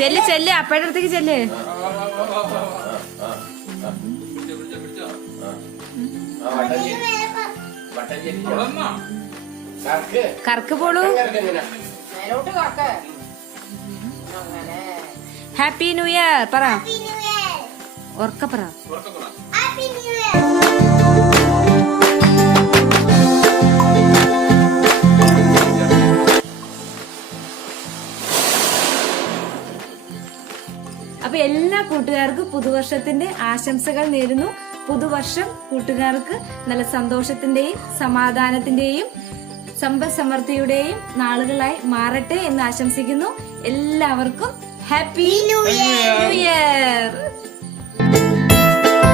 ചെല്ല് ചെല്ല് അപ്പയുടെ അടുത്തേക്ക് ചെല്ല്. കറക്ക് പോളൂ. ഹാപ്പി ന്യൂ ഇയർ പറ. ഉറക്ക പറ. അപ്പൊ എല്ലാ കൂട്ടുകാർക്കും പുതുവർഷത്തിന്റെ ആശംസകൾ നേരുന്നു. പുതുവർഷം കൂട്ടുകാർക്ക് നല്ല സന്തോഷത്തിന്റെയും സമാധാനത്തിന്റെയും സമ്പദ് സമൃദ്ധിയുടെയും നാളുകളായി മാറട്ടെ എന്ന് ആശംസിക്കുന്നു. എല്ലാവർക്കും ഹാപ്പി ന്യൂ ഇയർ.